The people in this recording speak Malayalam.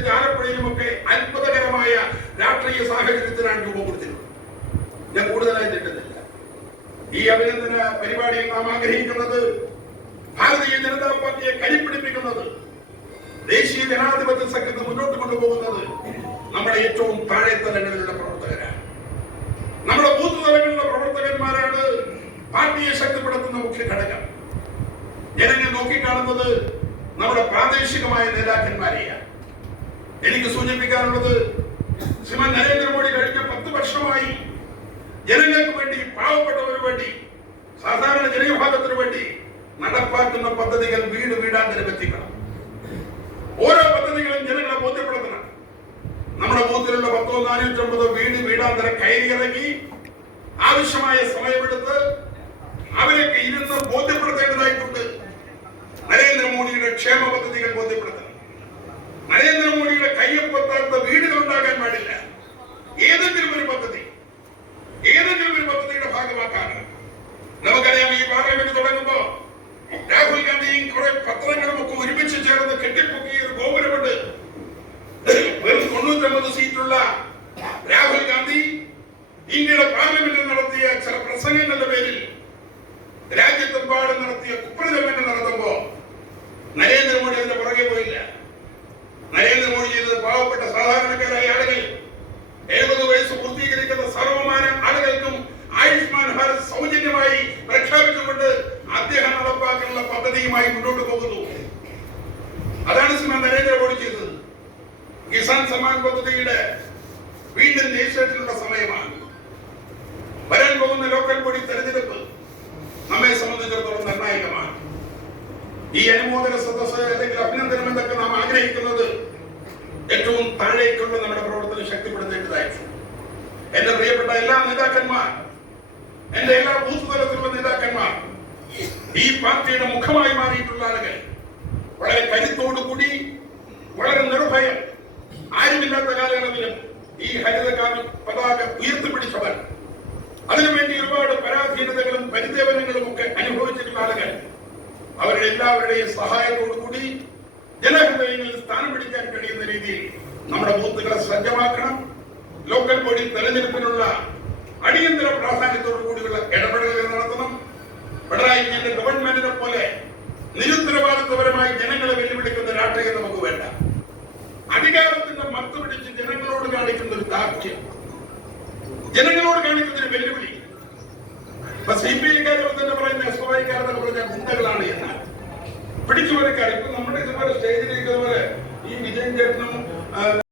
പ്രത്യേകിച്ച് ആലപ്പുഴയിലുമൊക്കെ അത്ഭുതകരമായ രാഷ്ട്രീയ സാഹചര്യത്തിനാണ് രൂപം കൊടുത്തിട്ടുള്ളത്. ഞാൻ കൂടുതലായി തെറ്റുന്നില്ല. ഈ അഭിനന്ദന പരിപാടിയിൽ നാം ആഗ്രഹിക്കുന്നത് ഭാരതീയ ജനതാ പാർട്ടിയെ കൈപ്പിടിപ്പിക്കുന്നത്, ദേശീയ ജനാധിപത്യ സഖ്യത്തെ മുന്നോട്ട് കൊണ്ടുപോകുന്നത് നമ്മുടെ ഏറ്റവും താഴെ തലങ്ങളിലുള്ള പ്രവർത്തകരാണ്. നമ്മുടെ ബൂത്ത് തലങ്ങളിലുള്ള പ്രവർത്തകന്മാരാണ് പാർട്ടിയെ ശക്തിപ്പെടുത്തുന്ന മുഖ്യ ഘടകം. ജനങ്ങൾ നോക്കിക്കാണുന്നത് നമ്മുടെ പ്രാദേശികമായ നേതാക്കന്മാരെയാണ്. എനിക്ക് സൂചിപ്പിക്കാനുള്ളത്, ശ്രീമാൻ നരേന്ദ്രമോദി കഴിഞ്ഞ 10 വർഷമായി ജനങ്ങൾക്ക് വേണ്ടി, പാവപ്പെട്ടവർക്ക് വേണ്ടി, സാധാരണ ജനവിഭാഗത്തിന് വേണ്ടി നടപ്പാക്കുന്ന പദ്ധതികൾ വീട് വീടാന്തരം എത്തിക്കണം. ഓരോ പദ്ധതികളും ജനങ്ങളെ ബോധ്യപ്പെടുത്തണം. നമ്മുടെ ബൂത്തിലുള്ള 450 വീട് വീടാന്തരം കയറിയിറങ്ങി ആവശ്യമായ സമയമെടുത്ത് അവരൊക്കെ ഇരുന്ന് ബോധ്യപ്പെടുത്തേണ്ടതായിട്ടുണ്ട്. നരേന്ദ്രമോദിയുടെ ക്ഷേമ പദ്ധതികൾ ബോധ്യപ്പെടുത്തണം. നരേന്ദ്രമോദിയുടെ കയ്യൊപ്പത്താത്ത വീടുകൾ ഉണ്ടാകാൻ പാടില്ല. ഏതെങ്കിലും ഒരു പദ്ധതിയുടെ ഭാഗമാക്കാണ്. നമുക്കറിയാം, ഈ പാർലമെന്റ് തുടങ്ങുമ്പോ രാഹുൽ ഗാന്ധിയും കുറെ പത്രങ്ങളും ഒക്കെ ഒരുമിച്ച് ചേർന്ന് കെട്ടിപ്പൊക്കിയ ഒരു ഗോപുരമുണ്ട്. വെറും 99 സീറ്റുള്ള രാഹുൽ ഗാന്ധി ഇന്ത്യയുടെ പാർലമെന്റിൽ നടത്തിയ ചില പ്രസംഗങ്ങളുടെ പേരിൽ രാജ്യത്തെമ്പാടും നടത്തിയ കുപ്രചരണങ്ങൾ നടത്തുമ്പോ നരേന്ദ്രമോദി അതിന്റെ പുറകെ പോയില്ല. നരേന്ദ്രമോദി ചെയ്തത് പാവപ്പെട്ട സാധാരണക്കാരായ ആളുകൾ, 70 വയസ്സ് പൂർത്തീകരിക്കുന്ന സർവമാന ആളുകൾക്കും ആയുഷ്മാൻ ഭാരത് സൗജന്യമായി പ്രഖ്യാപിച്ചുകൊണ്ട് അദ്ദേഹം നടപ്പാക്കാനുള്ള പദ്ധതിയുമായി മുന്നോട്ട് പോകുന്നു. അതാണ് ശ്രീമാൻ നരേന്ദ്രമോദി ചെയ്തത്. കിസാൻ സമ്മാൻ പദ്ധതിയുടെ വീണ്ടും രജിസ്ട്രേഷനുള്ള സമയമാണ്. വരാൻ പോകുന്ന ലോക്കൽ ബോഡി തെരഞ്ഞെടുപ്പ് നമ്മെ സംബന്ധിച്ചിടത്തോളം നിർണായകമാണ്. ഈ അനുമോദന സദസ്സ് അല്ലെങ്കിൽ അഭിനന്ദനം എന്നൊക്കെ നാം ആഗ്രഹിക്കുന്നത് ഏറ്റവും താഴേക്കുള്ള നമ്മുടെ പ്രവർത്തനം ശക്തിപ്പെടുത്തേണ്ടതായിരുന്നു. എന്റെ പ്രിയപ്പെട്ട എല്ലാ നേതാക്കന്മാർ, എന്റെ എല്ലാ ബൂത്ത് തലത്തിലുള്ള നേതാക്കന്മാർ, ഈ പാർട്ടിയുടെ മുഖമായി മാറിയിട്ടുള്ള ആളുകൾ, വളരെ കരുത്തോടുകൂടി, വളരെ നിർഭയം, ആരുമില്ലാത്ത കാലയളവിലും ഈ ഹരിത പതാക ഉയർത്തിപ്പിടിച്ചവർ, അതിനുവേണ്ടി ഒരുപാട് പരാധീനതകളും പരിദേവനങ്ങളും ഒക്കെ അനുഭവിച്ചിട്ടുള്ള ആളുകൾ, അവരുടെ എല്ലാവരുടെയും സഹായത്തോടുകൂടി ജനഹൃദയങ്ങളിൽ സ്ഥാനം പിടിക്കാൻ കഴിയുന്ന രീതിയിൽ നമ്മുടെ ബൂത്തുകളെ സജ്ജമാക്കണം. ലോക്കൽ ബോഡി തെരഞ്ഞെടുപ്പിനുള്ള അടിയന്തര പ്രാധാന്യത്തോടു കൂടിയുള്ള ഇടപെടലുകൾ നടത്തണം. പിണറായി വിജയന്റെ ഗവൺമെന്റിനെ പോലെ നിരുത്തരവാദിത്വപരമായി ജനങ്ങളെ വെല്ലുവിളിക്കുന്ന രാഷ്ട്രീയം നമുക്ക് വേണ്ട. അധികാരത്തിന്റെ മത്ത് പിടിച്ച് ജനങ്ങളോട് കാണിക്കുന്ന ഒരു ദാർഢ്യം, ജനങ്ങളോട് കാണിക്കുന്ന ഒരു വെല്ലുവിളി. ഇപ്പൊ CPI-ക്കാരെ തന്നെ പറയുന്ന SY-ക്കാരെന്നൊക്കെ പറഞ്ഞ ഗുണ്ടകളാണ് എന്നാൽ പിടിച്ചുപറിക്കാർ. ഇപ്പൊ നമ്മുടെ ഇതുപോലെ സ്റ്റേജിലേക്ക് ഇതുപോലെ ഈ വിജയൻ ചേട്ടനും